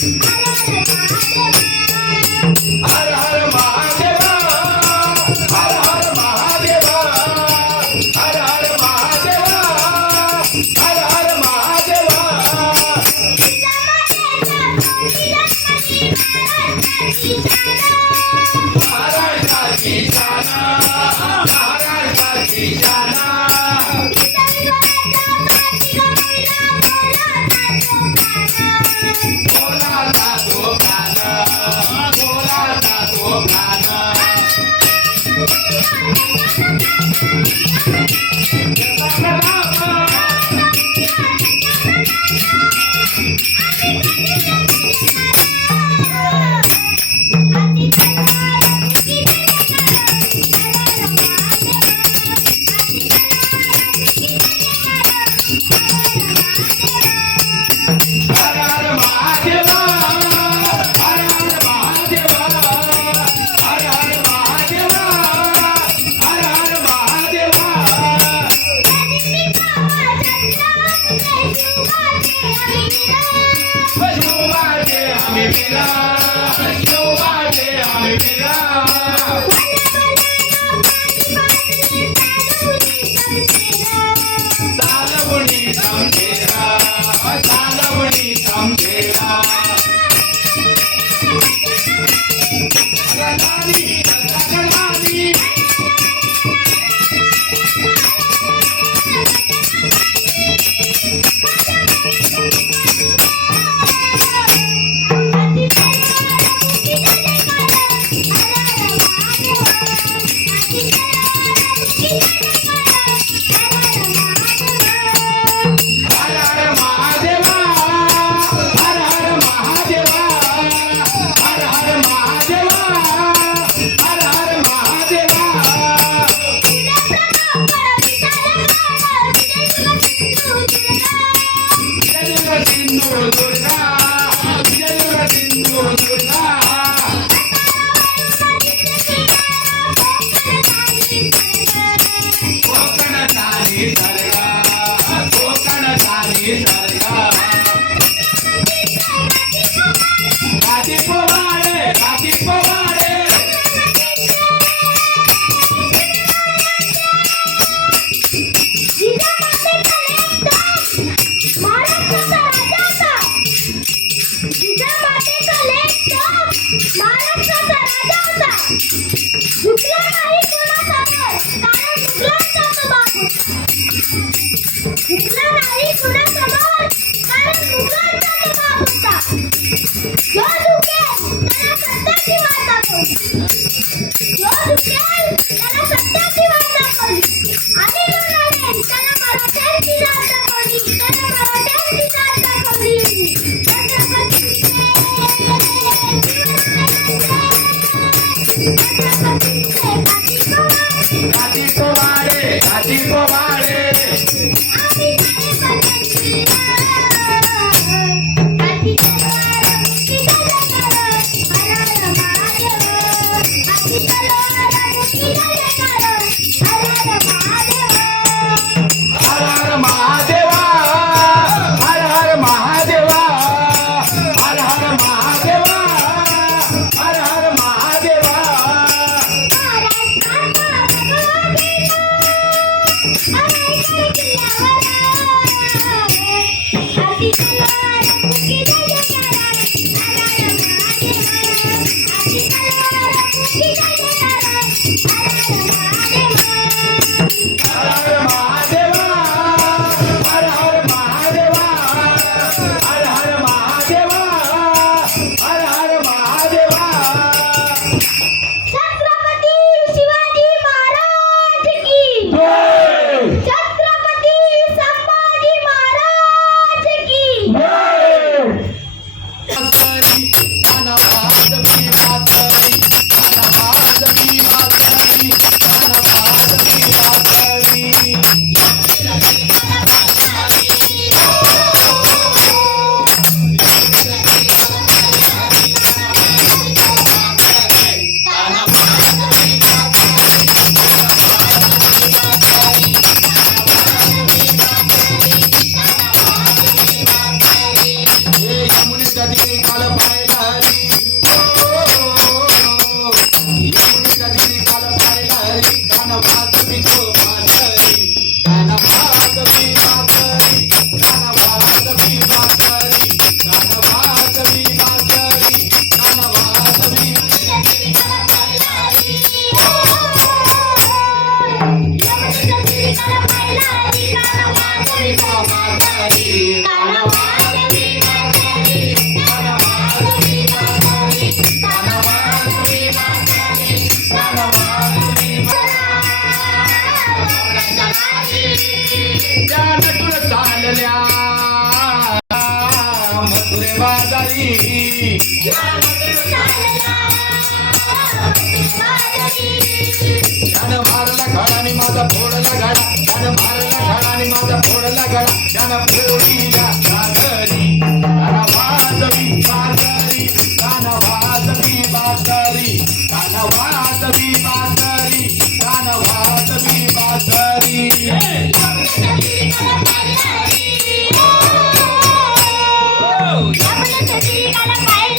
हर हर महादेवा हर हर महादेवा हर हर महादेवा हर हर महादेवा महाराजाची शाना महाराजाची शाना बोलाता तो गाना बोलाता तो गाना हर हर महादेवा हर हर महादेवा हर हर महादेवा हर हर महादेवा शिवबाजे आम्ही मिला शिवबाजे आम्ही मिला सालवणी समजेरा सालवणी समजेरा गणानी गणानी हर हर महादेवा हर हर महादेवा हर हर महादेवा हर हर महादेवा विजयदुर्ग सिंधू दुर्गा विजयदुर्ग सिंधू दुर्गा कोकण तारी सरगा कोकण तारी सरगा काठी पोवाडे काठी पोवाडे काठी पोवाडे काठी पोवाडे हर हर महादेवा हर हर महादेवा हर हर महादेवा हर हर महादेवा हर हर महादेवा हर हर महादेवा हर हर महादेवा हर हर महादेवा छत्रपती शिवाजी महाराज की जय छत्रपती संभाजी महाराज की जय वासरी अनाभाद की वासरी अनाभाद की वासरी अनाभाद की वासरी यमुनेच्या तीरी काल पाहिला हरी यमुनेच्या तीरी काल पाहिला हरी कान वाजवी तो माधरी कान वाजवी माधरी कान वाजवी माधरी कान वाजवी माधरी कान वाजवी त्या नटून चालल्या मथुरे बाजारी त्यानं मारला घडाने माझा फोडला घडा त्यानं मारला घडाने माझा फोडला घडा त्यानं फोडीला घागरी काना वाजवी बाजारी काना वाजवी बाजारी काना वाजवी बाजारी काना वाजवी बाजारी पाहिला